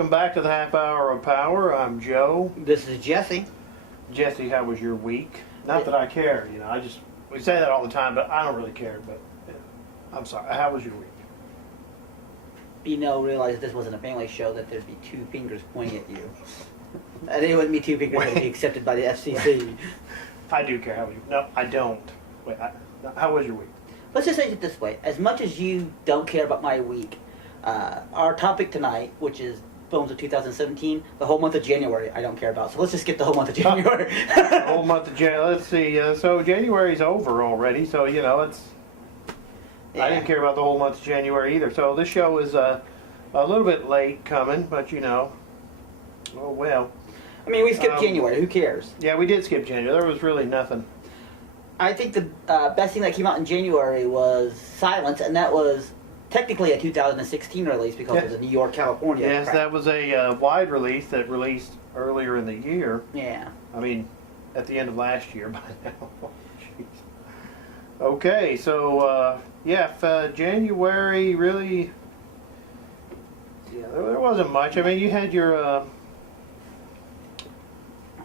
welcome back to the Half Hour of Power. I'm Joe. This is Jesse. Jesse, how was your week? Not that I care, we say that all the time, but I don't really care. But I'm sorry. How was your week? Realize this wasn't a family show, that there'd be two fingers pointing at you. And it wouldn't be two fingers that would be accepted by the FCC. I do care. How was No, I don't. How was your week? Let's just say it this way. As much as you don't care about my week, our topic tonight, which is films of 2017, the whole month of January, I don't care about. So let's just skip the whole month of January. The whole month of January. Let's see. So January's over already. So, it's... Yeah. I didn't care about the whole month of January either. So this show is a little bit late coming, but oh well. I mean, we skipped January. Who cares? Yeah, we did skip January. There was really nothing. I think the best thing that came out in January was Silence, and that was technically a 2016 release because it was a New York, California. Yes, that was a wide release that released earlier in the year. Yeah. I mean, at the end of last year by now. Jeez. Okay, so, January really... Yeah, there wasn't much. I mean, you had your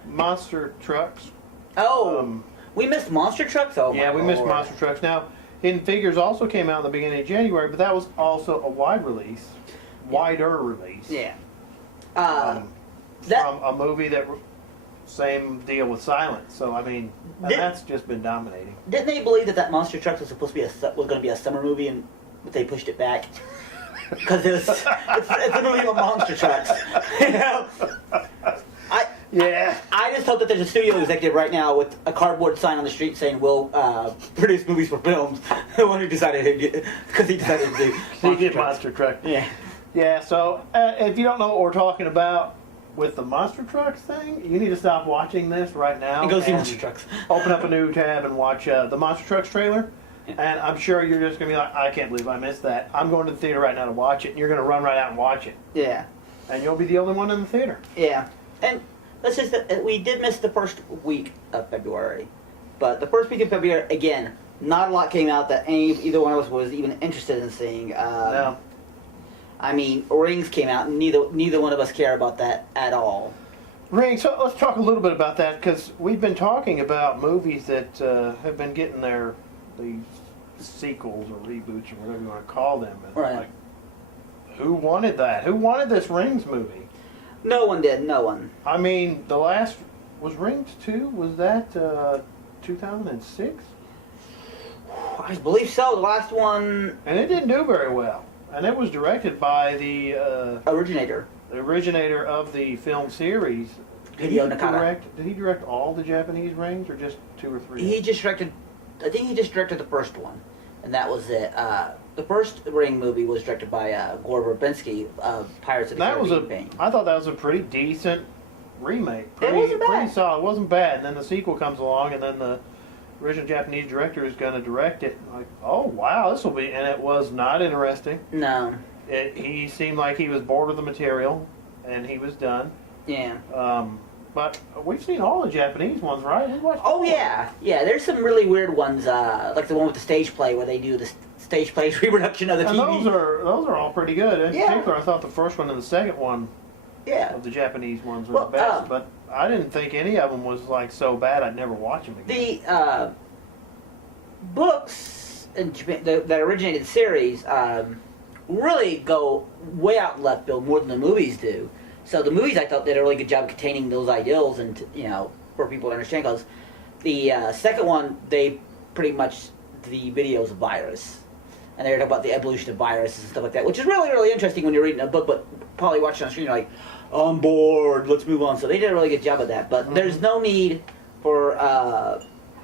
monster trucks. Oh, we missed Monster Trucks? Oh, yeah, we missed Monster Trucks. Now, Hidden Figures also came out in the beginning of January, but that was also a wider release. Yeah. From a movie that... Same deal with Silence. So, I mean, that's just been dominating. Didn't they believe that Monster Trucks was supposed to be was going to be a summer movie, and they pushed it back? Because it's a movie about monster trucks. I just hope that there's a studio executive right now with a cardboard sign on the street saying, "We'll produce movies for films." The one who decided to do Monster Truck. Yeah. Yeah. So if you don't know what we're talking about with the Monster Trucks thing, you need to stop watching this right now. And go see Monster Trucks. Open up a new tab and watch the Monster Trucks trailer. Yeah. And I'm sure you're just going to be like, I can't believe I missed that. I'm going to the theater right now to watch it. And you're going to run right out and watch it. Yeah. And you'll be the only one in the theater. Yeah. And let's just, we did miss the first week of February. But the first week of February, again, not a lot came out that either one of us was even interested in seeing. No. I mean, Rings came out, and neither one of us care about that at all. Rings, so let's talk a little bit about that, because we've been talking about movies that have been getting the sequels or reboots or whatever you want to call them. And right. Like, who wanted that? Who wanted this Rings movie? No one did, no one. I mean, the last, was Rings 2? Was that 2006? I believe so, the last one... And it didn't do very well. And it was directed by the... originator. The originator of the film series. Hideo Nakata. Did he direct all the Japanese Rings, or just 2 or 3? I think he just directed the first one. And that was it. The first Ring movie was directed by Gore Verbinski of Pirates of the Caribbean fame. I thought that was a pretty decent remake. It wasn't bad. Pretty solid. It wasn't bad. And then the sequel comes along, and then the original Japanese director is going to direct it. Like, oh wow, this will be... And it was not interesting. No. He seemed like he was bored with the material, and he was done. Yeah. But we've seen all the Japanese ones, right? Yeah. There's some really weird ones, like the one with the stage play where they do the stage play reproduction of the and TV. Those are all pretty good. In particular, I thought the first one and the second one of the Japanese ones were the best. But I didn't think any of them was like so bad I'd never watch them again. The books in Japan, that originated the series really go way out in left field more than the movies do. So the movies, I thought, did a really good job containing those ideals and, for people to understand. Because the second one, they pretty much, the video is a virus. And they're talking about the evolution of viruses and stuff like that, which is really, really interesting when you're reading a book, but probably watching on screen, you're like, I'm bored, let's move on. So they did a really good job of that. But there's no need for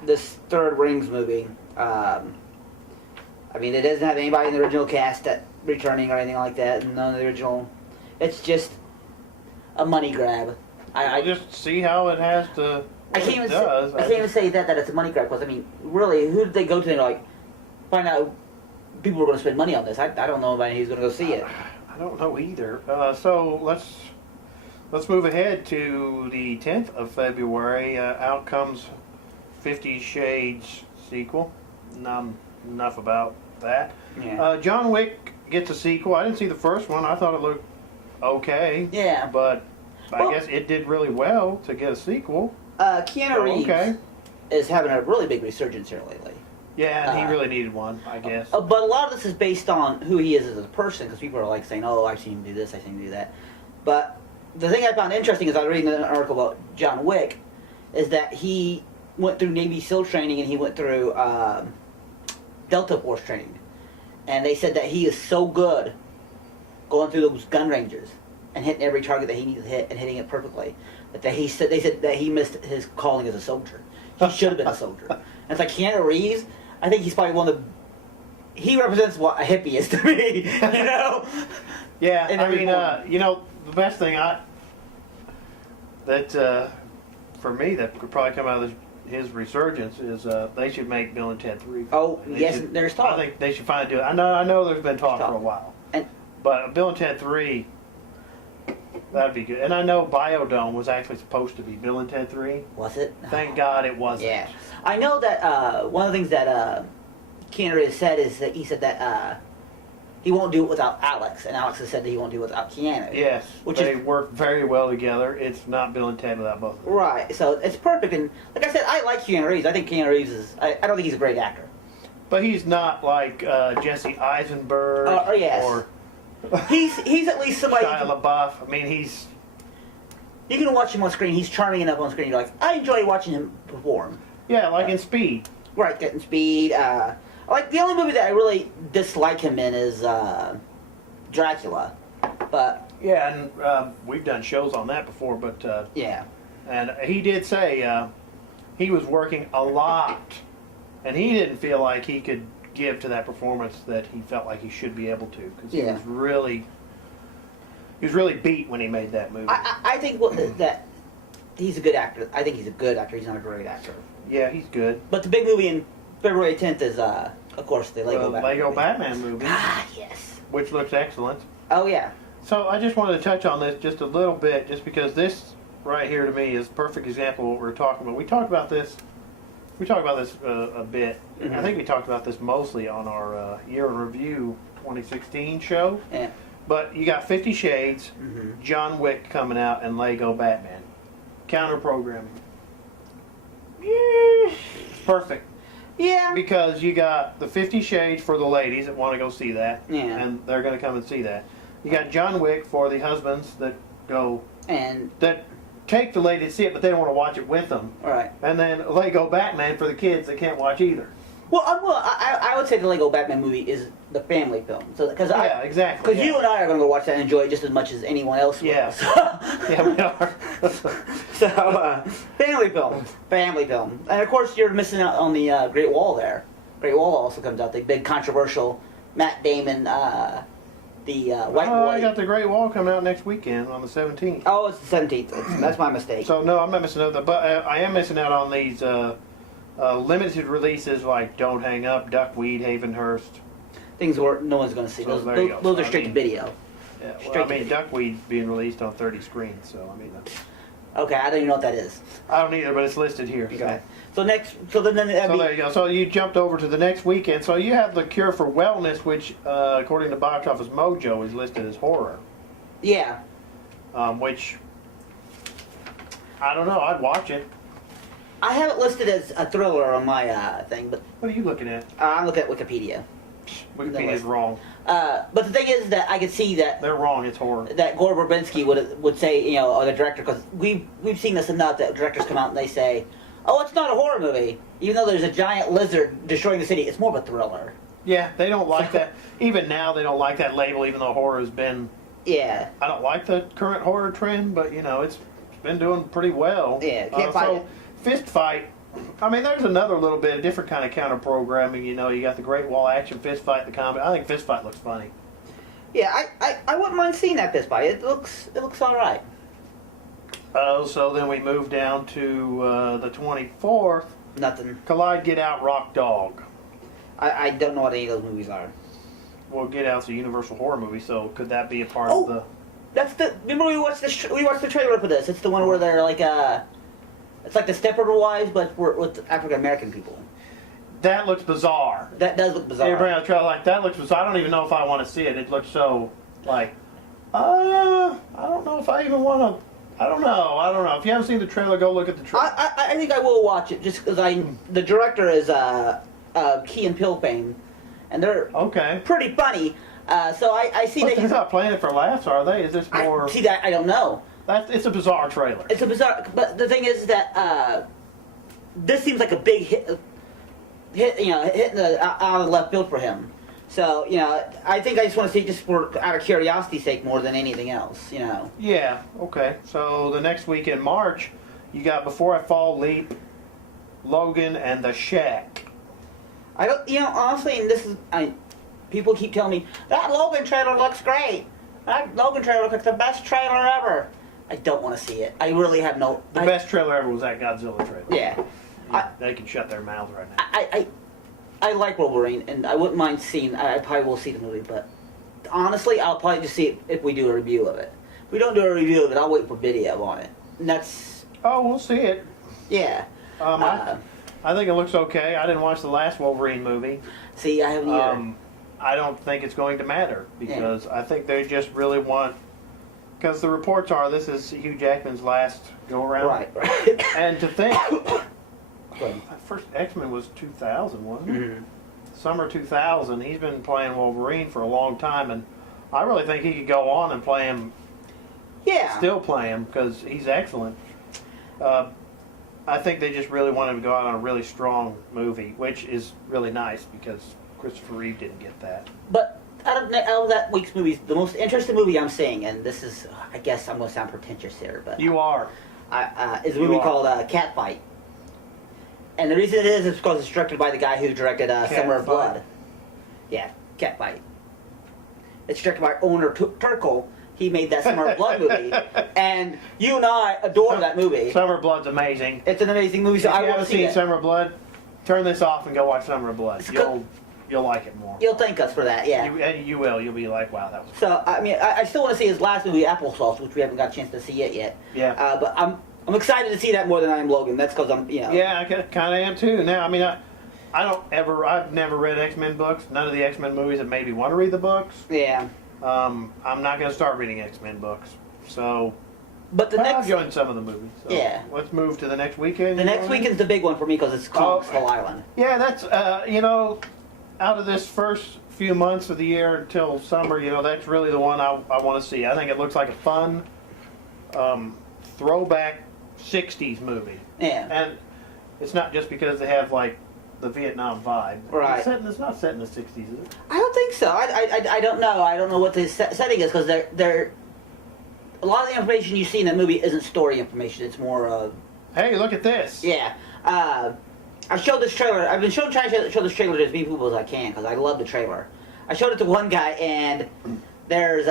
this third Rings movie. I mean, it doesn't have anybody in the original cast that returning or anything like that. None of the original. It's just a money grab. I just see how it has to. I can't even say that it's a money grab, because I mean, really, who did they go to and like find out people were going to spend money on this? I don't know anybody who's going to go see it. I don't know either. So let's move ahead to the 10th of February. Out comes 50 Shades sequel. Enough about that. Yeah. John Wick gets a sequel. I didn't see the first one. I thought it looked okay. Yeah. But I Well- guess it did really well to get a sequel. Keanu So, Reeves okay. is having a really big resurgence here lately. Yeah, and he Uh, really needed one, I guess. But a lot of this is based on who he is as a person, because people are like saying, "Oh, I've seen him do this, I've seen him do that." But the thing I found interesting is I was reading an article about John Wick, is that he went through Navy SEAL training and he went through Delta Force training, and they said that he is so good going through those gun ranges and hitting every target that he needed to hit and hitting it perfectly. But that they said that he missed his calling as a soldier. He should have been a soldier. And it's like Keanu Reeves. I think he's probably one of the. He represents what a hippie is to me. You know. Yeah, in I every mean, form. you know, the best thing for me that could probably come out of his resurgence is they should make Bill and Ted 3. Oh They yes, should- there's I talk. think they should finally do it. I know there's been talk for a while, And but Bill and Ted 3, that'd be good. And I know Biodome was actually supposed to be Bill and Ted 3. was it? Thank God it wasn't. Yeah, I know that one of the things that Keanu Reeves said is that he said that he won't do it without Alex, and Alex has said that he won't do it without Keanu. Yes, Which they is- work very well together. It's not Bill and Ted without both of them. Right, so it's perfect, and like I said, I like Keanu Reeves. I think Keanu Reeves is. I don't think he's a great actor. But he's not like Jesse Eisenberg Yes. or He's at least somebody Shia LaBeouf. I mean, he's you can watch him on screen. He's charming enough on screen. You're like, I enjoy watching him perform. like in Speed. Right, getting speed. Like the only movie that I really dislike him in is Dracula, but Yeah, and we've done shows on that before. But yeah. and he did say he was working a lot, and he didn't feel like he could give to that performance that he felt like he should be able to because Yeah. he was really beat when he made that movie. I think that he's a good actor. I think he's a good actor. He's not a great actor. Yeah, he's good. But the big movie in February 10th is, of course, the Lego Batman. Lego movie. Batman movie, Ah, yes. which looks excellent. Oh yeah. So I just wanted to touch on this just a little bit, just because this right here to me is a perfect example of what we're talking about. We talked about this a bit. I Mhm. think we talked about this mostly on our Year in Review 2016 show. Yeah. But you got 50 Shades, Mm-hmm. John Wick coming out, and Lego Batman. Counter programming. Perfect. Yeah. Because you got the 50 Shades for the ladies that want to go see that. Yeah. And they're going to come and see that. You got John Wick for the husbands that go, And that take the lady to see it, but they don't want to watch it with them. all right. And then Lego Batman for the kids that can't watch either. Well, I would say the Lego Batman movie is the family film. So because Yeah, exactly. you and I are going to go watch that and enjoy it just as much as anyone else will. Yeah. So, Yeah, we are. so family film, and of course you're missing out on the Great Wall there. Great Wall also comes out, the big controversial Matt Damon, the white Oh, boy. I got the Great Wall coming out next weekend on the 17th. Oh, it's the 17th. That's my mistake. So no, I'm not missing out. But I am missing out on these limited releases like Don't Hang Up, Duckweed, Havenhurst. Things where no one's going to see. So Those, there you those, go. those are So, straight I mean- to video. Yeah, well, Straight I mean to- Duckweed's being released on 30 screens, so I mean Okay, I don't even know what that is. I don't either, but it's listed here. Okay. So then that'd So be, there you go. So you jumped over to the next weekend. So you have The Cure for Wellness, which according to Box Office Mojo is listed as horror. yeah. Which I don't know. I'd watch it. I have it listed as a thriller on my thing, but What are you looking at? I'm looking at Wikipedia. Wikipedia's wrong. But the thing is that I could see that They're wrong. It's horror. that Gore Verbinski would say, you know, or the director, because we've seen this enough that directors come out and they say, oh, it's not a horror movie, even though there's a giant lizard destroying the city. It's more of a thriller. Yeah, they don't like that. Even now, they don't like that label, even though horror has been. Yeah. I don't like the current horror trend, but you know, it's been doing pretty well. Yeah, can't fight so, it. Fist Fight. I mean, there's another little bit, a different kind of counter programming. You know, you got the Great Wall action, Fist Fight, the comedy. I think Fist Fight looks funny. Yeah, I wouldn't mind seeing that Fist Fight. It looks all right. So then we move down to the 24th. Nothing. Collide, Get Out, Rock Dog. I don't know what any of those movies are. Well, Get Out's a Universal horror movie, so could that be a part Oh. of the? That's the. Remember we watched the trailer for this. It's the one where they're like it's like the Stepford Wives, but with African American people. That looks bizarre. That does look bizarre. Everybody on the trailer like that looks bizarre. I don't even know if I want to see it. It looks so like I don't know if I even want to. I don't know. If you haven't seen the trailer, go look at the trailer. I think I will watch it just because the director is Key and Peele fame, and they're Okay. pretty funny. So I see But that they're he's. not playing it for laughs, are they? Is this more? See that I don't know. It's a bizarre trailer. It's a bizarre, but the thing is that this seems like a big hit, hitting the out of left field for him. So I think I just want to see it just for out of curiosity's sake more than anything else. Yeah. Okay. So the next week in March, you got Before I Fall, Leap, Logan, and The Shack. I don't, honestly, and this is, people keep telling me that Logan trailer looks great. That Logan trailer looks like the best trailer ever. I don't want to see it. I really have no. The best trailer ever was that Godzilla trailer. Yeah. They can shut their mouths right now. I like Wolverine, and I wouldn't mind seeing. I probably will see the movie, but honestly, I'll probably just see it if we do a review of it. If we don't do a review of it, I'll wait for video on it. And that's Oh, we'll see it. yeah. I think it looks okay. I didn't watch the last Wolverine movie. See, I haven't either. I don't think it's going to matter because I think they just really want. Because the reports are this is Hugh Jackman's last go around. Right. And to think, Good. that first X-Men was 2000, wasn't it? Mhm. Summer 2000. He's been playing Wolverine for a long time, and I really think he could go on and play him. Yeah. Still play him because he's excellent. I think they just really wanted to go out on a really strong movie, which is really nice because Christopher Reeve didn't get that. But out of that week's movies, the most interesting movie I'm seeing, and this is, I guess I'm going to sound pretentious here, but You are. is a movie called Catfight. And the reason it is because it's directed by the guy who directed Summer of Catfight. Blood. Yeah, Catfight. It's directed by Owner Turkel. He made that Summer of Blood movie. And you and I adore that movie. Summer of Blood's amazing. It's an amazing movie, so If I you want to haven't see seen it. Summer of Blood, turn this off and go watch Summer of Blood. It's good. You'll like it more. You'll thank us for that, yeah. You will. You'll be like, wow, that was. So, I mean, I still want to see his last movie, Applesauce, which we haven't got a chance to see it yet. Yeah. But I'm excited to see that more than I am Logan. That's because I'm, Yeah, I kind of am too. Now, I mean, I've never read X-Men books. None of the X-Men movies have made me want to read the books. Yeah. I'm not going to start reading X-Men books. So, But the I've next joined some of the movies. So Yeah. Let's move to the next weekend. the next weekend's the big one for me because it's Kong Skull Island. Yeah, that's out of this first few months of the year until summer, that's really the one I want to see. I think it looks like a fun throwback 60s movie. Yeah. And it's not just because they have like the Vietnam vibe. Right. It's not set in the 60s, is it? I don't think so. I don't know. I don't know what the setting is because they're a lot of the information you see in that movie isn't story information. It's more of Hey, look at this. yeah. I showed this trailer. I've been trying to show this trailer to as many people as I can because I love the trailer. I showed it to one guy and they're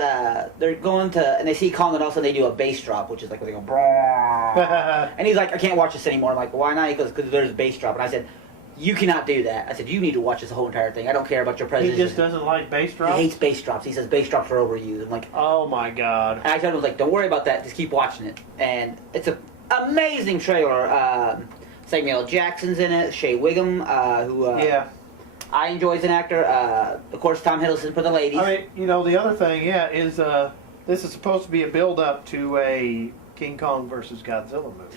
going to and they see Kong and all of a sudden they do a bass drop, which is like they go brrrr. And he's like, I can't watch this anymore. I'm like, why not? He goes, because there's a bass drop. And I said, you cannot do that. I said, you need to watch this whole entire thing. I don't care about your He president. just doesn't like bass drops? He hates bass drops. He says bass drops are overused. I'm like, Oh my god. and I told him, like, don't worry about that. Just keep watching it. And it's an amazing trailer. Samuel L. Jackson's in it. Shea Wiggum, who Yeah. I enjoy as an actor. Of course, Tom Hiddleston for the ladies. I mean, the other thing, is this is supposed to be a build-up to a King Kong versus Godzilla movie.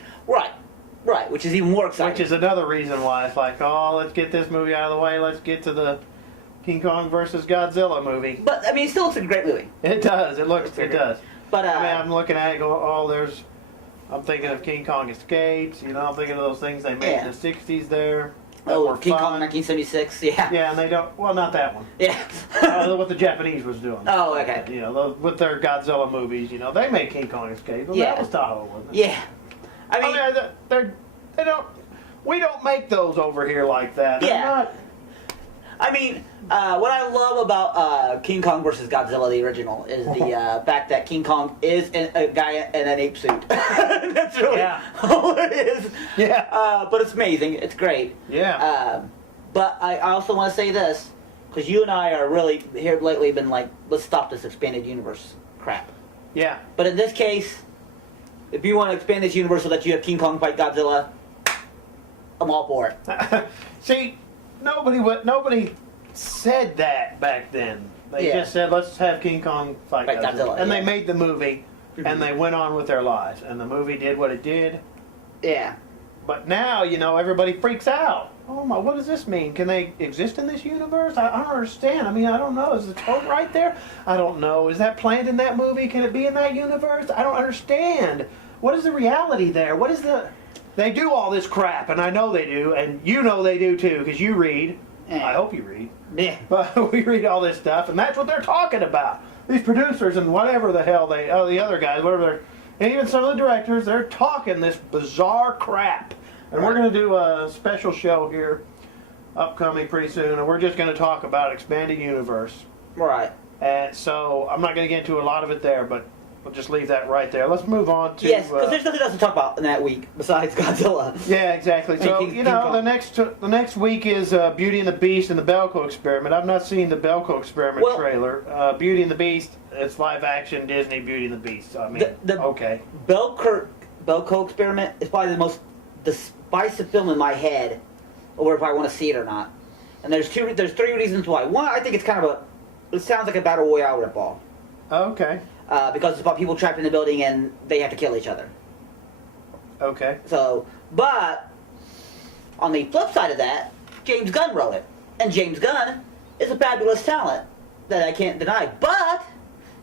Right, which is even more exciting. Which is another reason why it's like, oh, let's get this movie out of the way. Let's get to the King Kong versus Godzilla movie. But I mean, still, it's a great movie. It does. It does. But I mean, I'm looking at it going, I'm thinking of King Kong Escapes. I'm thinking of those things they made in the 60s there. That were King Kong fun. 1976. Yeah. Yeah, and they don't, well, not that one. Yeah. What the Japanese was doing. Oh, okay. With their Godzilla movies, they made King Kong Escape. Well, Yeah. That was Tahoe, wasn't it? Yeah. I mean, they don't. We don't make those over here like that. They're Yeah. not- what I love about King Kong versus Godzilla, the original, is the fact that King Kong is a guy in an ape suit. That's really all it is. Yeah. But it's amazing. It's great. Yeah. But I also want to say this, because you and I are really, here lately, been like, let's stop this expanded universe crap. Yeah. But in this case, if you want to expand this universe so that you have King Kong fight Godzilla, I'm all for it. See, nobody said that back then. They Yeah. just said, let's have King Kong fight Right, Godzilla. Godzilla, And yeah. they made the movie, and they went on with their lives. And the movie did what it did. Yeah. But now, everybody freaks out. Oh my, what does this mean? Can they exist in this universe? I don't understand. I mean, I don't know. Is the toad right there? I don't know. Is that planned in that movie? Can it be in that universe? I don't understand. What is the reality there? What is the... They do all this crap, and I know they do, and you know they do too, because you read. Yeah. I hope you read. Yeah. But we read all this stuff, and that's what they're talking about. These producers and whatever the hell the other guys, whatever they're... And even some of the directors, they're talking this bizarre crap. And we're going to do a special show here, upcoming pretty soon, and we're just going to talk about expanded universe. Right. And so I'm not going to get into a lot of it there, but we'll just leave that right there. Let's move on to... Yes, because there's nothing else to talk about in that week besides Godzilla. Yeah, exactly. So, King Kong. the next week is Beauty and the Beast and the Belko Experiment. I've not seen the Belko Experiment Well- trailer. Beauty and the Beast, it's live action Disney Beauty and the Beast. I mean, okay. Belko Experiment is probably the most decisive film in my head, or if I want to see it or not. And there's three reasons why. One, I think it sounds like a battle royale ripoff. Okay. Because it's about people trapped in a building and they have to kill each other. Okay. So, but on the flip side of that, James Gunn wrote it, and James Gunn is a fabulous talent that I can't deny. But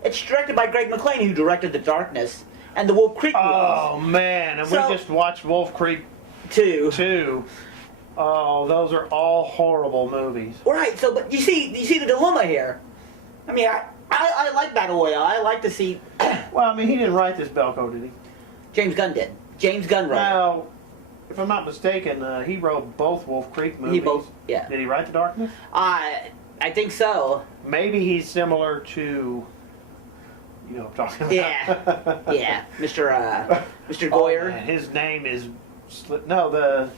it's directed by Greg McLean, who directed The Darkness and the Wolf Creek movies. Oh, man. And So- we just watched Wolf Creek Too. 2. Oh, those are all horrible movies. Right. So, but you see the dilemma here. I mean, I like battle royale. I like to see. Well, I mean, he didn't write this Belko, did he? James Gunn did. James Gunn wrote. Now, if I'm not mistaken, he wrote both Wolf Creek movies. Yeah. Did he write The Darkness? I think so. Maybe he's similar to... You know what I'm talking about? Yeah. Yeah. Mr. Oh, Goyer. man, his name is... No, the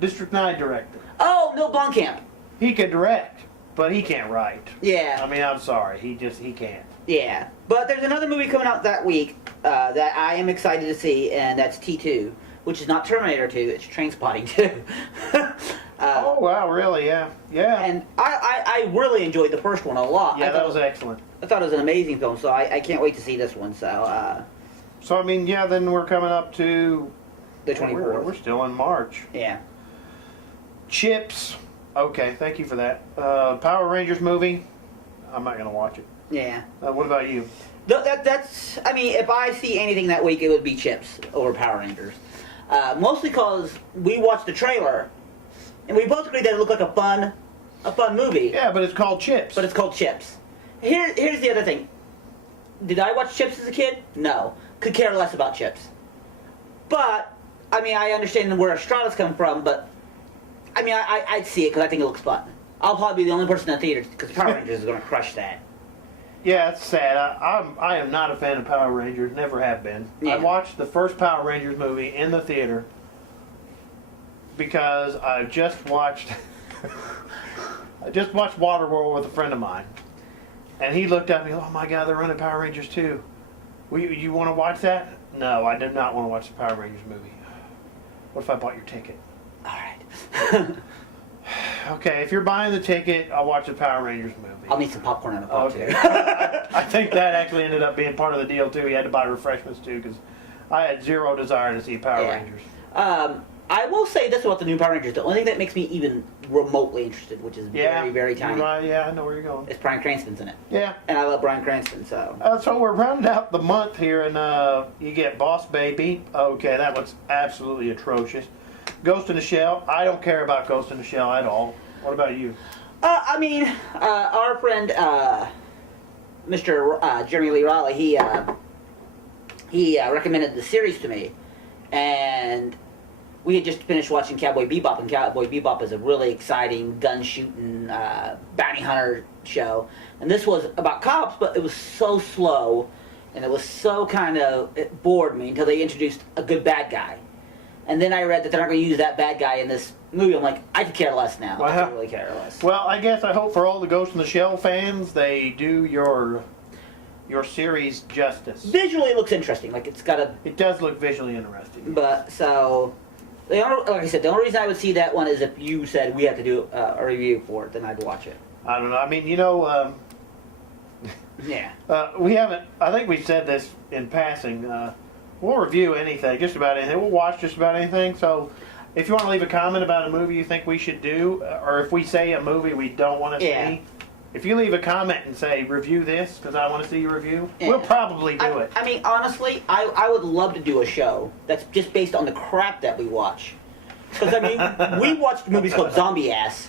District 9 director. Oh, Neil Blomkamp. He can direct, but he can't write. Yeah. I mean, I'm sorry. He can't. Yeah, but there's another movie coming out that week that I am excited to see, and that's T2, which is not Terminator 2, it's Trainspotting 2. Oh, wow, really? Yeah. Yeah. And I really enjoyed the first one a lot. Yeah, I that thought, was excellent. I thought it was an amazing film, so I can't wait to see this one. So, So, I mean, yeah, then we're coming up to... the We're 24th. still in March. Yeah. Chips. Okay, thank you for that. Power Rangers movie. I'm not going to watch it. Yeah. What about you? That's, I mean, if I see anything that week, it would be Chips over Power Rangers. Mostly because we watched the trailer, and we both agreed that it looked like a fun movie. Yeah, but it's called Chips. But it's called Chips. Here's the other thing. Did I watch Chips as a kid? No. Could care less about Chips. But, I mean, I understand where Estrada's come from, but, I mean, I'd see it because I think it looks fun. I'll probably be the only person in the theater because Power Rangers is going to crush that. Yeah, it's sad. I am not a fan of Power Rangers. Never have been. Yeah. I watched the first Power Rangers movie in the theater because I just watched Waterworld with a friend of mine, and he looked at me. Oh my God, they're running Power Rangers too. You want to watch that? No, I did not want to watch the Power Rangers movie. What if I bought your ticket? All right. Okay, if you're buying the ticket, I'll watch the Power Rangers movie. I'll need some popcorn and a pop Okay. too. I think that actually ended up being part of the deal too. He had to buy refreshments too because I had zero desire to see Power Yeah. Rangers. I will say this about the new Power Rangers. The only thing that makes me even remotely interested, which is Yeah, very, very tiny, yeah, I know where you're going. is Bryan Cranston's in it. Yeah. And I love Bryan Cranston, so. So we're rounding out the month here, and you get Boss Baby. Okay, that looks absolutely atrocious. Ghost in the Shell. I don't care about Ghost in the Shell at all. What about you? I mean, our friend, Mr. Jeremy Lee Raleigh, he recommended the series to me, and we had just finished watching Cowboy Bebop, and Cowboy Bebop is a really exciting gun-shooting bounty hunter show. And this was about cops, but it was so slow, and it was so it bored me until they introduced a good bad guy. And then I read that they're not going to use that bad guy in this movie. I'm like, I could care less now. I could really care less. Well, I guess I hope for all the Ghost in the Shell fans, they do your series justice. Visually, it looks interesting. Like, it's got a... It does look visually interesting. But, so... like I said, the only reason I would see that one is if you said we have to do a review for it, then I'd watch it. I don't know. I mean, Yeah. We haven't. I think we said this in passing. We'll review anything, just about anything. We'll watch just about anything. So, if you want to leave a comment about a movie you think we should do, or if we say a movie we don't want to see, if you leave a comment and say review this because I want to see your review, we'll probably do it. I mean, honestly, I would love to do a show that's just based on the crap that we watch. Because I mean, we watched movies called Zombie Ass.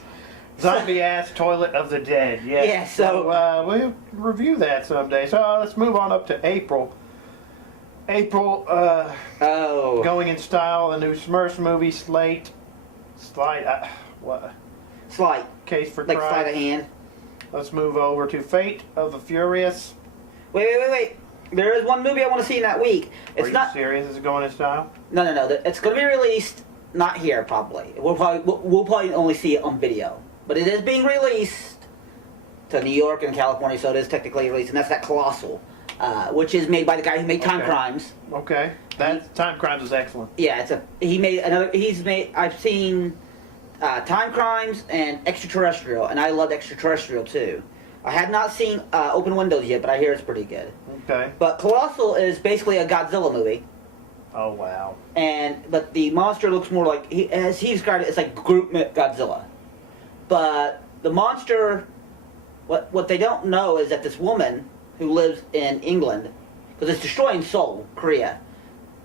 Zombie Ass Toilet of the Dead. Yes. Yeah. So we'll review that someday. So let's move on up to April. April, going in style, the new Smurfs movie, Slate, what? Slight. Case for like Trial. sleight of hand. Let's move over to Fate of the Furious. Wait. There is one movie I want to see in that week. It's Are you not serious? Is it going in style? No. It's going to be released not here probably. We'll probably only see it on video, but it is being released to New York and California, so it is technically released, and that's that Colossal. Which is made by the guy who made Time Crimes. Okay, Time Crimes is excellent. Yeah, I've seen Time Crimes and Extraterrestrial, and I loved Extraterrestrial too. I have not seen Open Windows yet, but I hear it's pretty good. Okay. But Colossal is basically a Godzilla movie. Oh wow. But the monster looks more like as he described it, it's like Group Godzilla. But the monster, what they don't know is that this woman who lives in England, because it's destroying Seoul, Korea,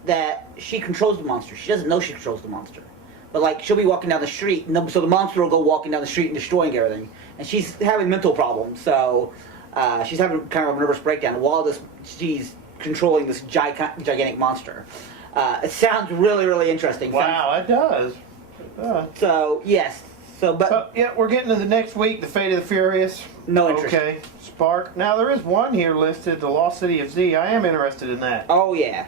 that she controls the monster. She doesn't know she controls the monster. But, like, she'll be walking down the street, and so the monster will go walking down the street and destroying everything. And she's having mental problems, so she's having kind of a nervous breakdown while she's controlling this gigantic monster. It sounds really, really interesting. Wow, it does. So, yes. Yeah, we're getting to the next week, The Fate of the Furious. No interest. Okay, Spark. Now, there is one here listed, The Lost City of Z. I am interested in that. Oh, yeah.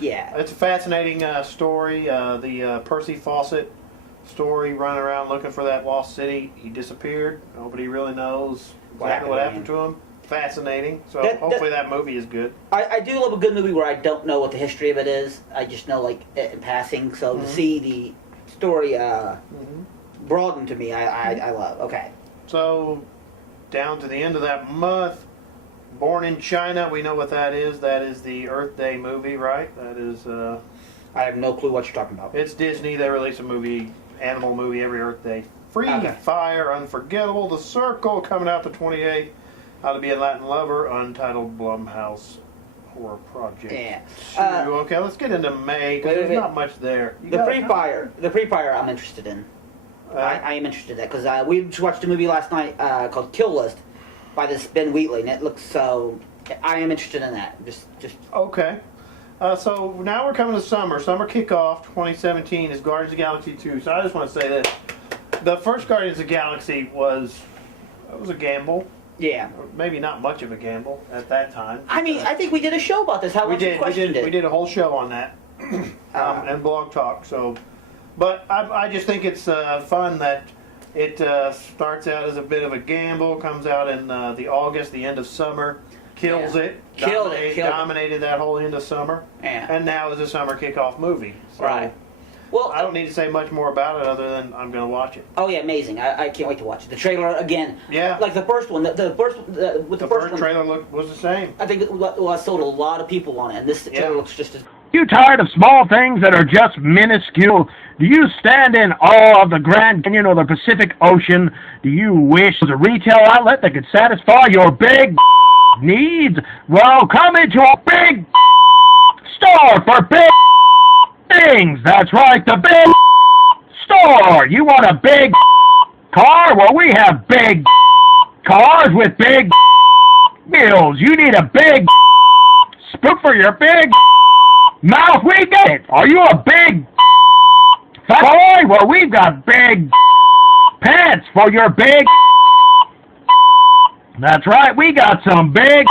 Yeah. It's a fascinating story. The Percy Fawcett story, running around looking for that lost city. He disappeared. Nobody really knows exactly what happened to him. Fascinating. So hopefully that movie is good. I do love a good movie where I don't know what the history of it is. I just know, like, it in passing. So to see the story broaden to me, I love. Okay. So, down to the end of that month, Born in China, we know what that is. That is the Earth Day movie, right? That is, I have no clue what you're talking about. It's Disney. They release a movie, animal movie, every Earth Day. Free Fire, Unforgettable, The Circle, coming out the 28th. How to Be a Latin Lover, Untitled Blumhouse Horror Project. Yeah. Okay, let's get into May, because there's not much there. The Free Fire I'm interested in. I am interested in that, because we watched a movie last night called Kill List by this Ben Wheatley, and it looks so... I am interested in that. Just. Okay. So now we're coming to summer. Summer kickoff 2017 is Guardians of the Galaxy 2. So I just want to say this. The first Guardians of the Galaxy was a gamble. Yeah. Maybe not much of a gamble at that time. I mean, I think we did a show about this. We did a whole show on that. And Blog Talk. So, but I just think it's fun that it starts out as a bit of a gamble, comes out in the end of summer, kills it, dominated that whole end of summer, and now is a summer kickoff movie. So right. Well, I don't need to say much more about it other than I'm going to watch it. Oh yeah, amazing! I can't wait to watch it. The trailer again. Yeah. Like the first one. The first trailer was the same. I think I sold a lot of people on it, and this trailer looks just as. You tired of small things that are just minuscule? Do you stand in awe of the Grand Canyon or the Pacific Ocean? Do you wish there was a retail outlet that could satisfy your big needs? Well, come into a big store for big things. That's right, the big store. You want a big car? Well, we have big cars with big wheels. You need a big spook for your big mouth. We get it. Are you a big fat boy? Well, we've got big pants for your big. That's right. We got some big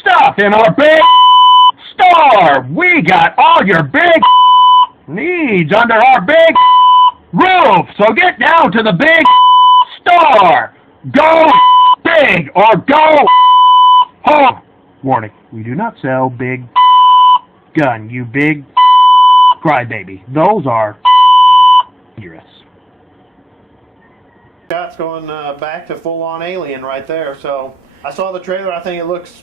stuff in our big store. We got all your big needs under our big roof. So get down to the big store. Go big or go home. Warning, we do not sell big gun, you big crybaby. Those are dangerous. Scott's going back to full-on Alien right there. So I saw the trailer. I think it looks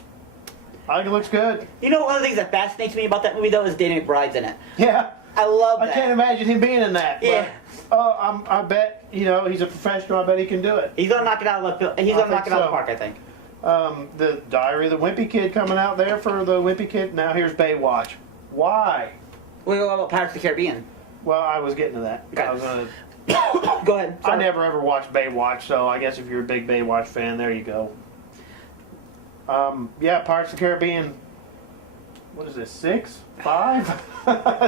good. You know, one of the things that fascinates me about that movie though is Danny McBride's in it. Yeah. I love I that. can't imagine him being in that. Yeah. But, I bet he's a professional. I bet he can do it. He's gonna knock it out of left field. He's gonna knock it out of the park, I think. The Diary of the Wimpy Kid coming out there for the Wimpy Kid. Now here's Baywatch. Why? What about Pirates of the Caribbean? Well, I was getting to that. Okay. I was gonna. Go ahead. I never ever watched Baywatch, so I guess if you're a big Baywatch fan, there you go. Yeah, Pirates of the Caribbean. What is this? 6? 5?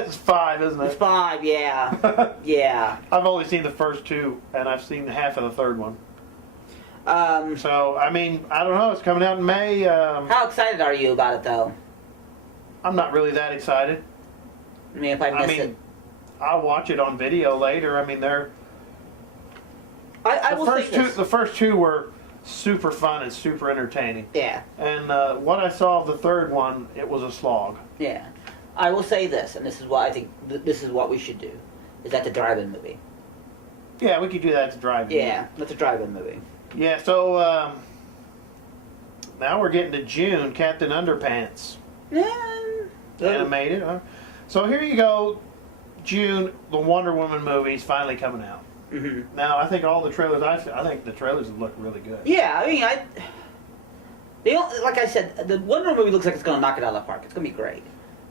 It's 5, isn't It's it? 5, yeah. Yeah. I've only seen the first 2, and I've seen half of the third one. So I mean, I don't know. It's coming out in May. How excited are you about it though? I'm not really that excited. I mean, if I miss it. I'll watch it on video later. I mean, I will say this. the first 2 were super fun and super entertaining. Yeah. And what I saw of the third one, it was a slog. Yeah. I will say this, and this is what I think this is what we should do. Is that the drive-in movie? Yeah, we could do that to drive. Yeah, that's a drive-in movie. Yeah. So now we're getting to June. Captain Underpants animated. Huh? So here you go. June, the Wonder Woman movie's finally coming out. Mm-hmm. Now I think all the trailers I think the trailers look really good. Yeah, I mean, like I said, the Wonder Woman movie looks like it's going to knock it out of the park. It's going to be great.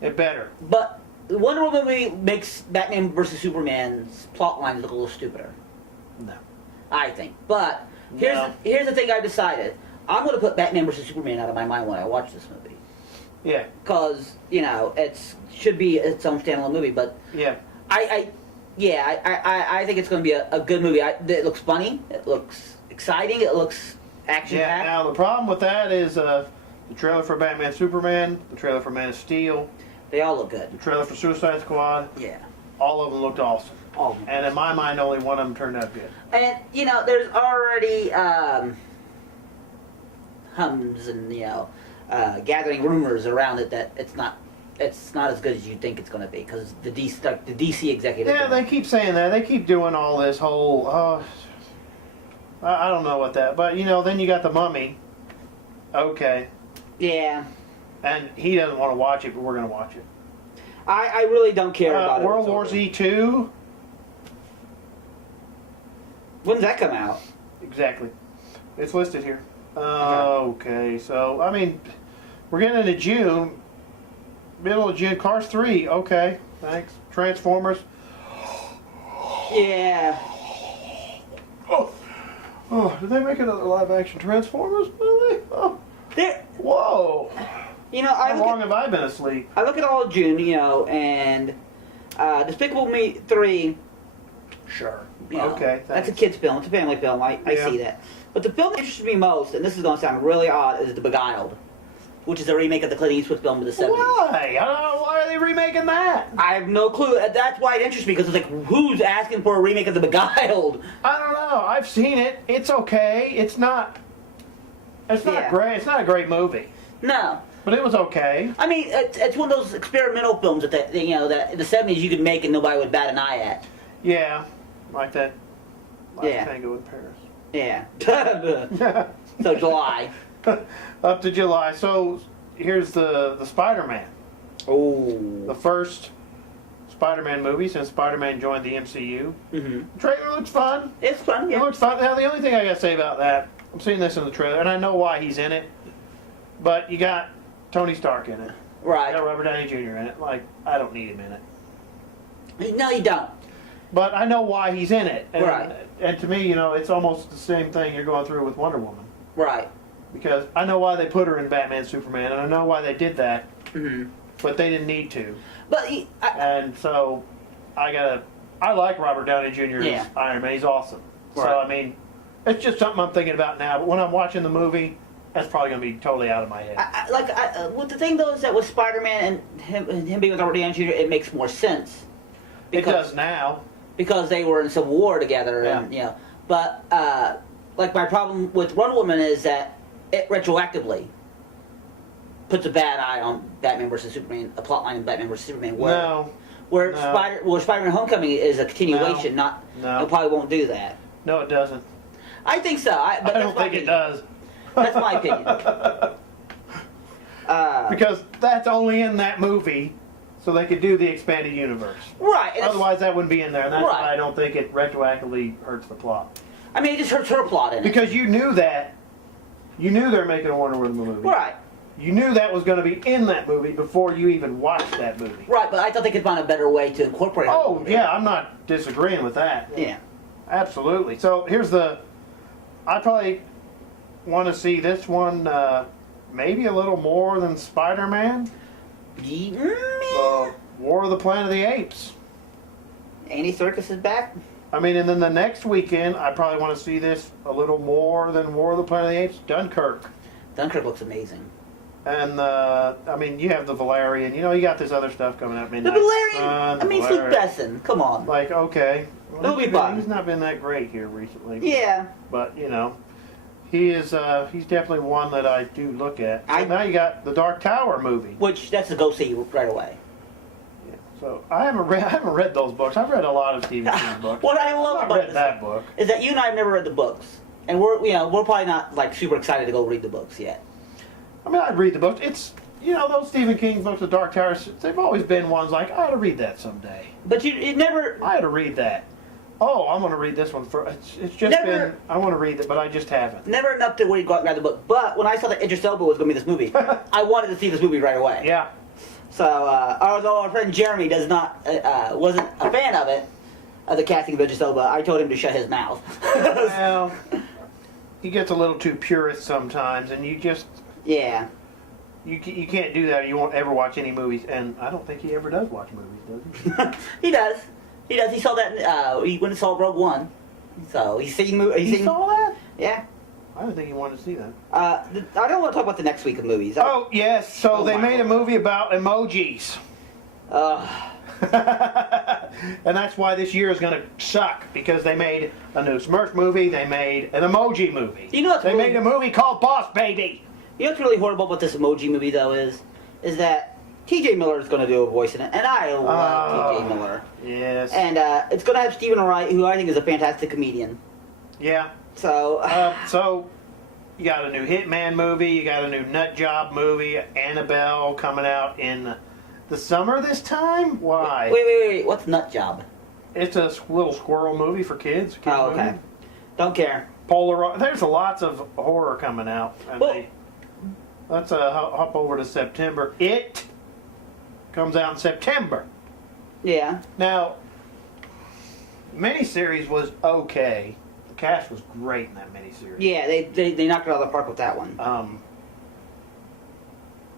It better. But the Wonder Woman movie makes Batman vs Superman's plot lines look a little stupider. No. I think. But No. here's the thing I decided. I'm going to put Batman vs Superman out of my mind when I watch this movie. Yeah. Because, it should be its own standalone movie. But Yeah. I think it's going to be a good movie. It looks funny. It looks exciting. It looks action-packed. Yeah. Now the problem with that is the trailer for Batman Superman, the trailer for Man of Steel, They all look good. the trailer for Suicide Squad. Yeah. All of them looked awesome. All of them. And in my mind, only one of them turned out good. And, there's already hums and, gathering rumors around it that it's not as good as you think it's going to be because the DC executive. Yeah, they keep saying that. They keep doing all this whole. I don't know what that, but then you got the Mummy. Okay, Yeah. and he doesn't want to watch it, but we're gonna watch it. I really don't care about it. World War Z 2. When's that come out? Exactly. It's listed here. Okay, so I mean, we're getting into June. Middle of June. Cars 3. Okay, thanks. Transformers. Yeah. Oh, did they make another live-action Transformers movie? Oh, There. whoa. How long I have I been asleep? look at all of June, and Despicable Me 3. Sure. Okay, That's a thanks. kid's film. It's a family film. I Yeah. see that. But the film that interests me most, and this is going to sound really odd, is The Beguiled, which is a remake of the Clint Eastwood film of the 70s. Why? I don't know. Why are they remaking that? I have no clue. That's why it interests me, because it's like, who's asking for a remake of The Beguiled? I don't know. I've seen it. It's okay. It's not. It's not Yeah. great. It's not a great movie, No. but it was okay. I mean, it's one of those experimental films that in the 70s you could make and nobody would bat an eye at. Yeah, like that. Like Yeah. Tango in Paris. Yeah. So July. Up to July. So here's the Spider-Man. Oh. The first Spider-Man movie since Spider-Man joined the MCU. Mm-hmm. The trailer looks fun. It's fun, It yeah. looks fun. Now the only thing I gotta say about that, I'm seeing this in the trailer, and I know why he's in it, but you got Tony Stark in it. You Right. got Robert Downey Jr. in it. Like, I don't need him in it. No, you don't. But I know why he's in it. And, Right. And to me, it's almost the same thing you're going through with Wonder Woman. Right. Because I know why they put her in Batman Superman, and I know why they did that, Mm-hmm. but they didn't need to. But And so, I like Robert Downey Jr. Yeah. as Iron Man. He's awesome. So, Right. I mean, it's just something I'm thinking about now, but when I'm watching the movie, that's probably going to be totally out of my head. what the thing though is that with Spider-Man and him being with Robert Downey Jr., it makes more sense. It does now. Because they were in Civil War together, and But my problem with Wonder Woman is that it retroactively puts a bad eye on Batman vs Superman, a plot line in Batman vs Superman. Where No. Spider-Man: Homecoming is a continuation, No. it probably won't do that. No, it doesn't. I think so. I don't think it does. That's my opinion. Because that's only in that movie, so they could do the expanded universe. Right. And Otherwise, that wouldn't be in there, and that's Right. why I don't think it retroactively hurts the plot. I mean, it just hurts her plot in it. Because you knew that. You knew they were making a Wonder Woman movie. Right. You knew that was going to be in that movie before you even watched that movie. Right, but I thought they could find a better way to incorporate it. Oh, yeah, I'm not disagreeing with that. Yeah. Absolutely. So here's I probably want to see this one maybe a little more than Spider-Man. War of the Planet of the Apes. Andy Serkis is back. I mean, and then the next weekend, I probably want to see this a little more than War of the Planet of the Apes. Dunkirk. Dunkirk looks amazing. And, I mean, you have the Valerian. You know, you got this other stuff coming out. The Midnight Valerian. Sun, I mean, the Luke Valerian. Besson. Come on. Like, okay. It'll be fun. He's not been that great here recently. Yeah. But, you know, he is, he's definitely one that I do look at. So I- now you got the Dark Tower movie. Which that's a go see right away. Yeah. So I haven't read those books. I've read a lot of Stephen King books. What I love I've about read this that book. is that you and I have never read the books, and we're probably not like super excited to go read the books yet. I mean, I'd read the books. It's, you know, those Stephen King books, The Dark Tower, they've always been ones like, I ought to read that someday. But you never. I ought to read that. Oh, I'm going to read this one first. It's just Never- been, I want to read it, but I just haven't. Never enough to where you go out and grab the book. But when I saw that Idris Elba was going to be this movie, I wanted to see this movie right away. Yeah. So, although our friend Jeremy wasn't a fan of it, of the casting of Idris Elba, I told him to shut his mouth. Well, he gets a little too purist sometimes, and you just, Yeah. you can't do that. Or you won't ever watch any movies, and I don't think he ever does watch movies, does he? He does. He does. He saw that. He went and saw Rogue One. So he's seen. He saw that? Yeah. I didn't think he wanted to see that. I don't want to talk about the next week of movies. Oh, yes. So Oh, they my made a Lord. movie about emojis. And that's why this year is going to suck, because they made a new Smurf movie, they made an emoji movie. You know what's they really- made a movie called Boss Baby. You know what's really horrible about this emoji movie though is that T.J. Miller is going to do a voice in it, and I love T.J. Miller. Yes. And it's going to have Stephen Wright, who I think is a fantastic comedian. Yeah. So. So you got a new Hitman movie, you got a new Nut Job movie, Annabelle coming out in the summer this time? Why? Wait. What's Nut Job? It's a little squirrel movie for kids. Oh, okay. Movie. Don't care. Polaroid. There's lots of horror coming out. And Well- let's hop over to September. It comes out in September. Yeah. Now, miniseries was okay. The cast was great in that miniseries. Yeah, they knocked it out of the park with that one.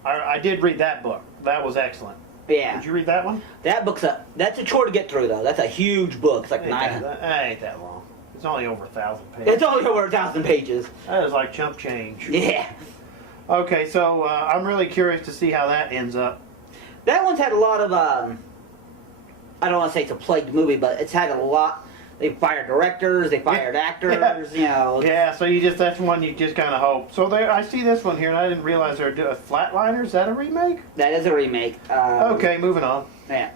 I did read that book. That was excellent. Yeah. Did you read that one? That book's that's a chore to get through though. That's a huge book. It's like Ain't 900. that ain't that long. It's only over 1,000 pages. It's only over 1,000 pages. That is like chump change. Yeah. Okay, so I'm really curious to see how that ends up. That one's had a lot of I don't want to say it's a plagued movie, but it's had a lot. They fired directors, they fired actors, you know. Yeah, so that's one you just kind of hope. So I see this one here, and I didn't realize they're doing Flatliners. Is that a remake? That is a remake. Okay, moving on. Yeah.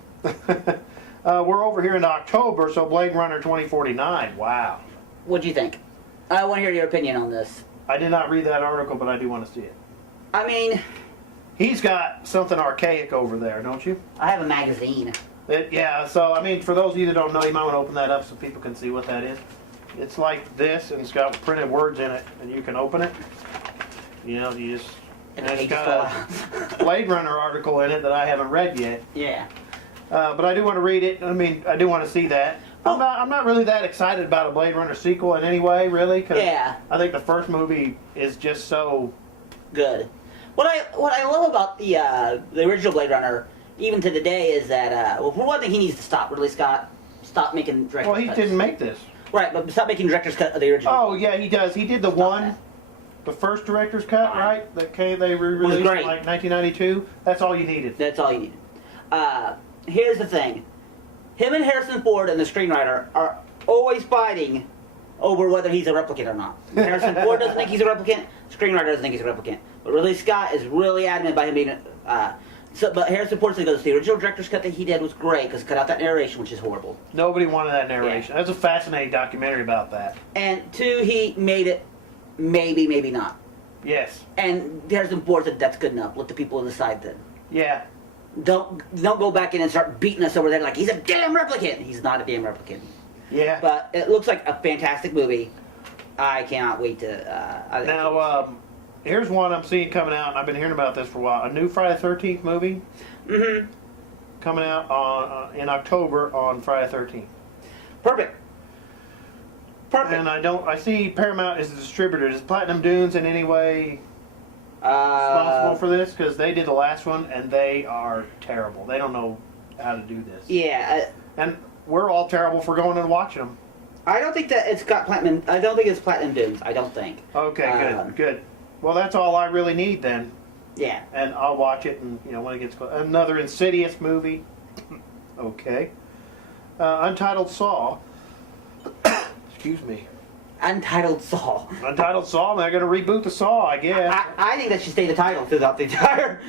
We're over here in October, so Blade Runner 2049. Wow. What'd you think? I want to hear your opinion on this. I did not read that article, but I do want to see it. I mean, He's got something archaic over there, don't you? I have a magazine. Yeah, so, I mean, for those of you that don't know, you might want to open that up so people can see what that is. It's like this, and it's got printed words in it, and you can open it. You know, you just... And And the it's pages got fall a out. Blade Runner article in it that I haven't read yet. Yeah. But I do want to read it. I mean, I do want to see that. I'm not really that excited about a Blade Runner sequel in any way, really, because Yeah. I think the first movie is just so... Good. What I love about the original Blade Runner, even to the day, is that well, for one thing, he needs to stop. Ridley Scott, stop making director's Well, he cuts. didn't make this. Right, but stop making director's cut of the original. Oh, yeah, he does. He did the one, the first director's cut, right? That they re-released in great. like 1992. That's all you needed. That's all you need. Here's the thing. Him and Harrison Ford and the screenwriter are always fighting over whether he's a replicant or not. Harrison Ford doesn't think he's a replicant. Screenwriter doesn't think he's a replicant. But Ridley Scott is really adamant about him being but Harrison Ford says the original director's cut that he did was great because it cut out that narration, which is horrible. Nobody wanted that narration. That's a fascinating documentary about that. And two, he made it maybe, maybe not. Yes. And Harrison Ford said that's good enough. Let the people decide then. Yeah. Don't go back in and start beating us over there like he's a damn replicant. He's not a damn replicant. Yeah. But it looks like a fantastic movie. I cannot wait to. Now, here's one I'm seeing coming out, and I've been hearing about this for a while. A new Friday the 13th movie Mm-hmm. coming out in October on Friday the 13th. Perfect. Perfect. And I see Paramount is the distributor. Is Platinum Dunes in any way responsible for this? Because they did the last one, and they are terrible. They don't know how to do this. Yeah. And we're all terrible for going and watching them. I don't think that it's got platinum. I don't think it's Platinum Dunes. I don't think. Okay, good. Well, that's all I really need then. Yeah. And I'll watch it, and when it gets close. Another Insidious movie. Okay. Untitled Saw. Excuse me. Untitled Saw. Untitled Saw. They're going to reboot the Saw, I guess. I think that should stay the title throughout the entire.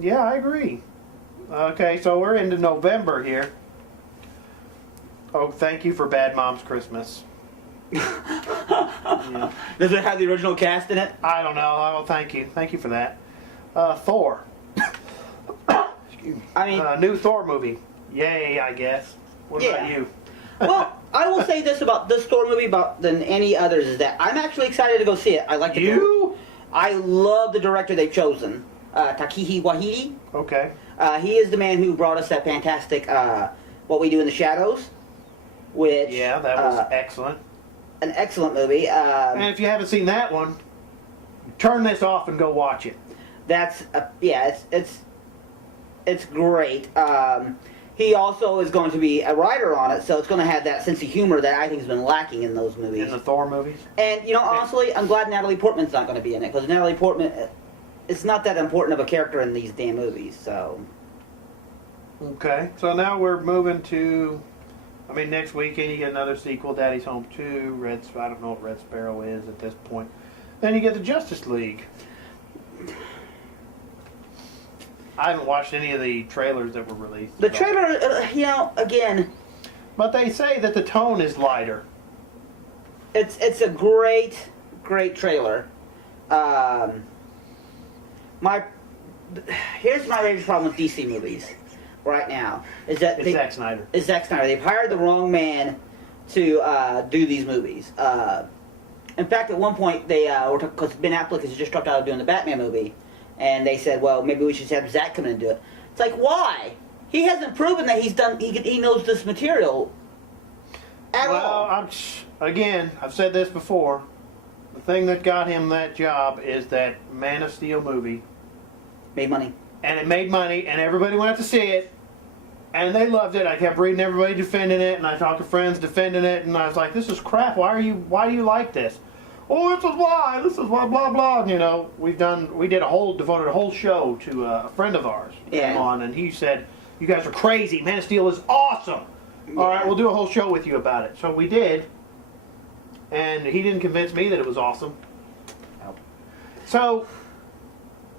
Yeah, I agree. Okay, so we're into November here. Oh, thank you for Bad Moms Christmas. Yeah. Does it have the original cast in it? I don't know. Oh, thank you. Thank you for that. Thor. Excuse me. I mean, new Thor movie. Yay, I guess. What about you? Well, I will say this about this Thor movie than any others is that I'm actually excited to go see it. I like the You? I love the director they've chosen, Takeshi Waititi. Okay. He is the man who brought us that fantastic What We Do in the Shadows, which Yeah, that was excellent. an excellent movie. And if you haven't seen that one, turn this off and go watch it. That's it's great. He also is going to be a writer on it, so it's going to have that sense of humor that I think has been lacking in those movies. In the Thor movies? And honestly, I'm glad Natalie Portman's not going to be in it because Natalie Portman, it's not that important of a character in these damn movies. So. Okay, so now we're moving to, next weekend you get another sequel, Daddy's Home 2, I don't know what Red Sparrow is at this point. Then you get the Justice League. I haven't watched any of the trailers that were released. The trailer, again. But they say that the tone is lighter. It's a great trailer. Here's my major problem with DC movies right now is that It's Zack Snyder. It's Zack Snyder. They've hired the wrong man to do these movies. In fact, at one point they because Ben Affleck has just dropped out of doing the Batman movie, and they said, well, maybe we should have Zack come in and do it. It's like, why? He hasn't proven that he knows this material at all. Well, I've said this before. The thing that got him that job is that Man of Steel movie. Made money. And it made money, and everybody went to see it, and they loved it. I kept reading everybody defending it, and I talked to friends defending it, and I was like, this is crap. Why do you like this? Oh, this is why, blah, blah. We devoted a whole show to a friend of ours. Yeah. Came on, and he said, you guys are crazy. Man of Steel is awesome. Yeah. All right, we'll do a whole show with you about it. So we did, and he didn't convince me that it was awesome. Nope. So,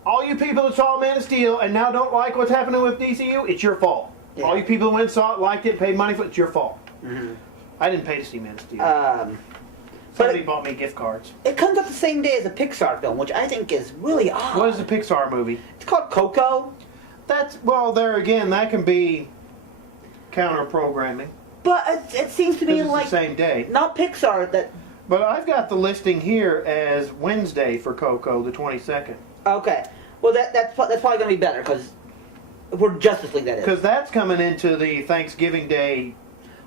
all you people that saw Man of Steel and now don't like what's happening with DCU, it's your fault. Yeah. All you people that went and saw it, liked it, paid money for it, it's your fault. Mm-hmm. I didn't pay to see Man of Steel. Somebody bought me gift cards. It comes out the same day as a Pixar film, which I think is really odd. What is the Pixar movie? It's called Coco. There again, that can be counter-programming. But it seems to me It's like the same day. not Pixar that. But I've got the listing here as Wednesday for Coco, the 22nd. Okay, well that's probably going to be better because we're Justice League, that is. Because that's coming into the Thanksgiving Day.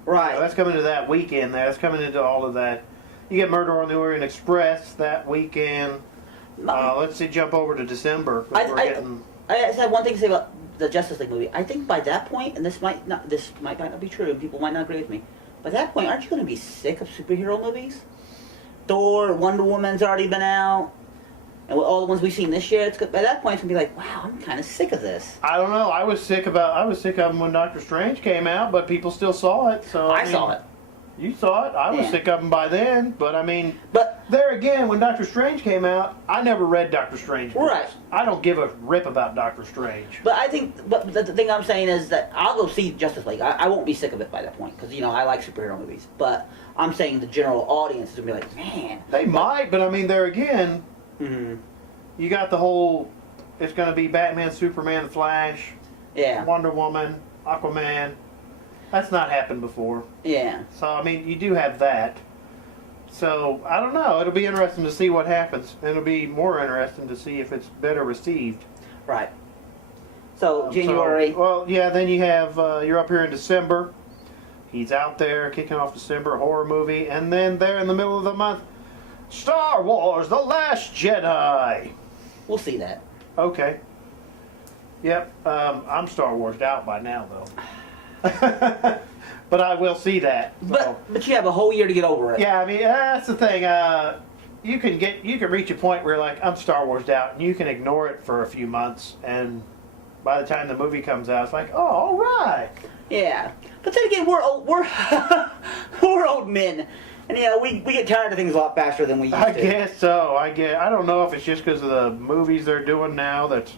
Right. That's coming into that weekend there. That's coming into all of that. You get Murder on the Orient Express that weekend. Let's see, jump over to December. I just have one thing to say about the Justice League movie. I think by that point, and this might not be true, and people might not agree with me. By that point, aren't you going to be sick of superhero movies? Thor, Wonder Woman's already been out, and with all the ones we've seen this year, by that point, it's gonna be like, wow, I'm kind of sick of this. I don't know. I was sick of them when Doctor Strange came out, but people still saw it. So I saw it. You saw it. I was Yeah. sick of them by then, but But there again, when Doctor Strange came out, I never read Doctor Strange books. Right. I don't give a rip about Doctor Strange. I think, but the thing I'm saying is that I'll go see Justice League. I won't be sick of it by that point because I like superhero movies. But I'm saying the general audience is gonna be like, man. They might, but there again, Mm-hmm. You got the whole. It's going to be Batman, Superman, Flash, Yeah. Wonder Woman, Aquaman. That's not happened before. Yeah. So I mean, you do have that. So I don't know. It'll be interesting to see what happens, and it'll be more interesting to see if it's better received. Right. So January. Well, yeah. Then you have you're up here in December. He's out there kicking off December, a horror movie, and then there in the middle of the month, Star Wars: The Last Jedi. We'll see that. Okay. Yep. I'm Star Warsed out by now, though. But I will see that. So. But you have a whole year to get over it. Yeah, I mean that's the thing. You can reach a point where you're like, I'm Star Wars out, and you can ignore it for a few months, and by the time the movie comes out, it's like, oh, all right. Yeah. But then again, we're we're old men, and we get tired of things a lot faster than we used to. I guess so. I don't know if it's just because of the movies they're doing now that's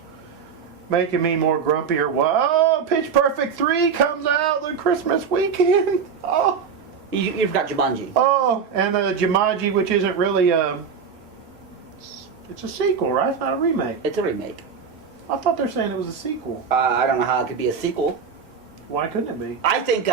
making me more grumpy or what. Oh, Pitch Perfect 3 comes out the Christmas weekend. Oh. You forgot Jumanji. Oh, and Jumanji, which isn't really it's a sequel, right? It's not a remake. It's a remake. I thought they're saying it was a sequel. I don't know how it could be a sequel. Why couldn't it be? I think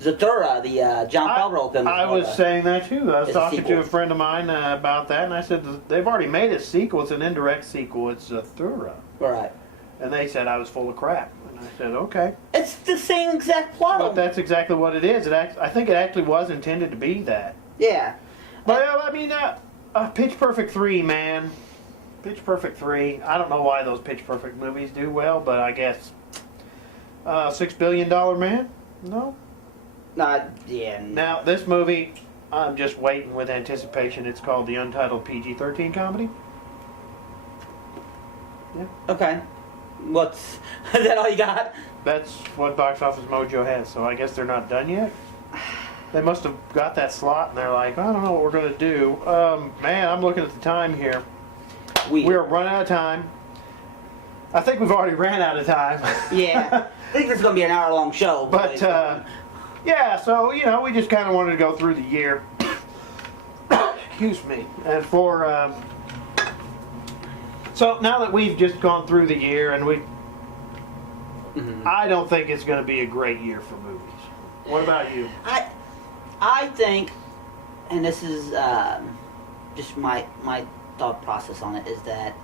Zathura, the John Favreau film. I was saying that too. I was It's a talking to sequel. a friend of mine about that, and I said they've already made a sequel. It's an indirect sequel. It's Zathura. Right. And they said I was full of crap. And I said, okay. It's the same exact plot. But that's exactly what it is. I think it actually was intended to be that. Yeah. But I mean, Pitch Perfect 3, man. Pitch Perfect 3. I don't know why those Pitch Perfect movies do well, but I guess $6 Billion Man? No? Not, yeah. Now, this movie, I'm just waiting with anticipation. It's called the Untitled PG-13 Comedy. Yeah. Okay. Is that all you got? That's what Box Office Mojo has, so I guess they're not done yet. They must have got that slot, and they're like, I don't know what we're going to do. Man, I'm looking at the time here. We're running out of time. I think we've already ran out of time. Yeah. I think this is going to be an hour-long show. But, yeah, so, we just kind of wanted to go through the year. Excuse me. And for, so now that we've just gone through the year, and I don't think it's going to be a great year for movies. What about you? I think, and this is just my thought process on it, is that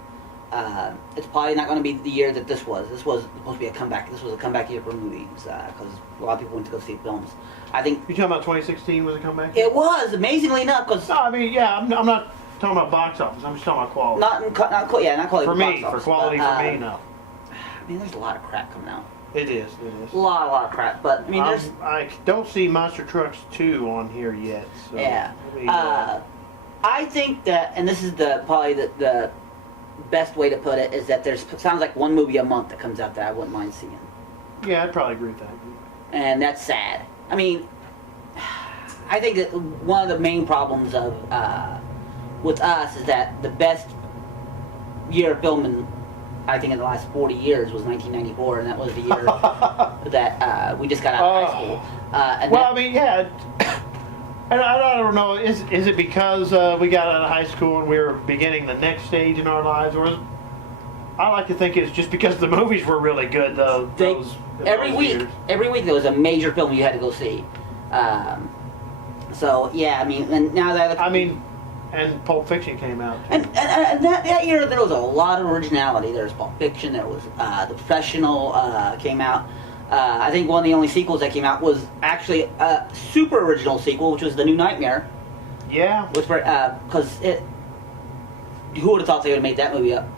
it's probably not going to be the year that this was. This was supposed to be a comeback. This was a comeback year for movies because a lot of people went to go see films. I think You talking about 2016 was a comeback? it was, amazingly enough, because No, I mean, yeah, I'm not talking about box office. I'm just talking about quality. not quality for me, box for office, quality, but, for me, no. I mean, there's a lot of crap coming out. It is. A lot of crap. But I mean, there's I don't see Monster Trucks 2 on here yet. So yeah. maybe, I think that, and this is probably the best way to put it, is that sounds like one movie a month that comes out that I wouldn't mind seeing, yeah, I'd probably agree with that. and that's sad. I mean, I think that one of the main problems of with us is that the best year of filming, I think, in the last 40 years was 1994, and that was the year that we just got out of high school. Well, I mean, yeah. And I don't know, is it because we got out of high school and we were beginning the next stage in our lives, or I like to think it's just because the movies were really good, though. Every week there was a major film you had to go see. So yeah, I mean, and now that and Pulp Fiction came out. and that year there was a lot of originality. There was Pulp Fiction. There was The Professional came out. I think one of the only sequels that came out was actually a super original sequel, which was The New Nightmare. Yeah. Because who would have thought they would have made that movie up?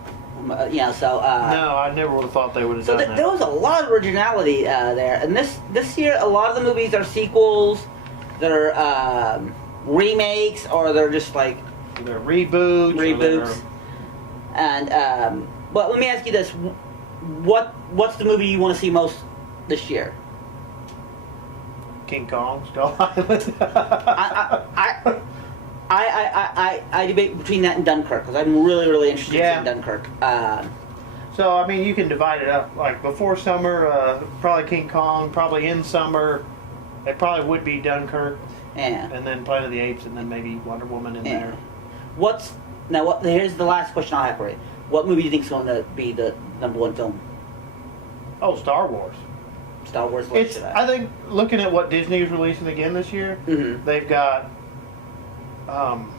So No, I never would have thought they would have done that. there was a lot of originality there, and this year a lot of the movies are sequels, they're remakes, or they're just like They're reboots. And but let me ask you this: what's the movie you want to see most this year? King Kong, Skull Island. I debate between that and Dunkirk because I'm really interested in Dunkirk. So I mean, you can divide it up. Like before summer, probably King Kong. Probably in summer, it probably would be Dunkirk. Yeah. And then Planet of the Apes, and then maybe Wonder Woman in there. What's Now, here's the last question I have for you. What movie do you think is going to be the #1 film? Oh, Star Wars. Star Wars. I think looking at what Disney is releasing again this year, they've got Guardians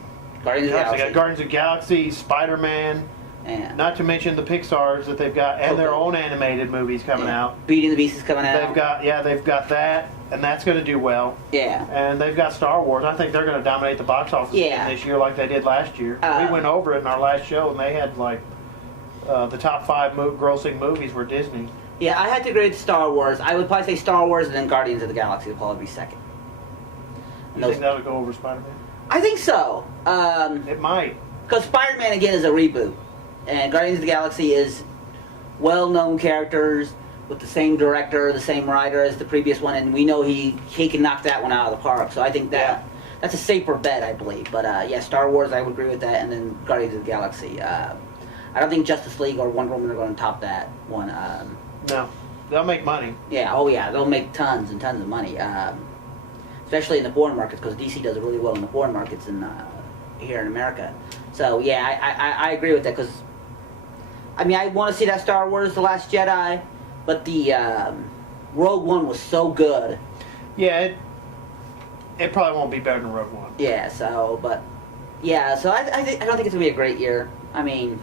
of the they Galaxy. got Guardians of the Galaxy, Spider-Man, Yeah. not to mention the Pixar's that they've got, and their own animated movies coming out. Beauty and the Beast is coming out. They've got that, and that's going to do well. Yeah. And they've got Star Wars. I think they're going to dominate the box office again this year like they did last year. We went over it in our last show, and they had like the top 5 grossing movies were Disney. Yeah, I had to agree with Star Wars. I would probably say Star Wars and then Guardians of the Galaxy would probably be second. You think that'll go over Spider-Man? I think so. It might. Because Spider-Man, again, is a reboot. And Guardians of the Galaxy is well-known characters with the same director, the same writer as the previous one, and we know he can knock that one out of the park. So I think that's a safer bet, I believe. But yeah, Star Wars, I would agree with that, and then Guardians of the Galaxy. I don't think Justice League or Wonder Woman are going to top that one. No, they'll make money. Yeah, oh yeah, they'll make tons and tons of money, especially in the foreign markets, because DC does really well in the foreign markets here in America. So yeah, I agree with that, because I mean, I want to see that Star Wars: The Last Jedi, but the Rogue One was so good. Yeah, it probably won't be better than Rogue One. Yeah, so I don't think it's gonna be a great year. I mean,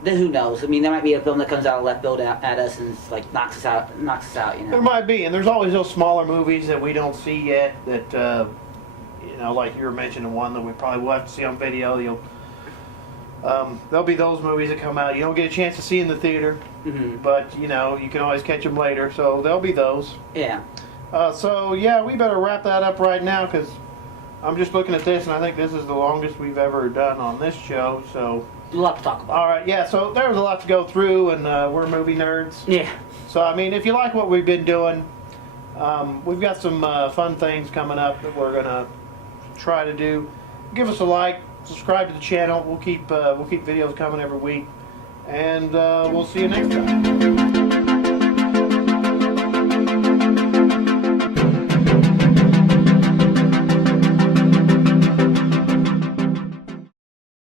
then who knows? I mean, there might be a film that comes out of left field at us and like knocks us out. You know. There might be, and there's always those smaller movies that we don't see yet. That like you were mentioning one that we probably will have to see on video. There'll be those movies that come out you don't get a chance to see in the theater, but you can always catch them later. So there'll be those. Yeah. So yeah, we better wrap that up right now because I'm just looking at this and I think this is the longest we've ever done on this show. So. A lot to talk about. All right, yeah. So there was a lot to go through, and we're movie nerds. Yeah. So I mean, if you like what we've been doing, we've got some fun things coming up that we're gonna try to do. Give us a like, subscribe to the channel. We'll keep videos coming every week, and we'll see you next time.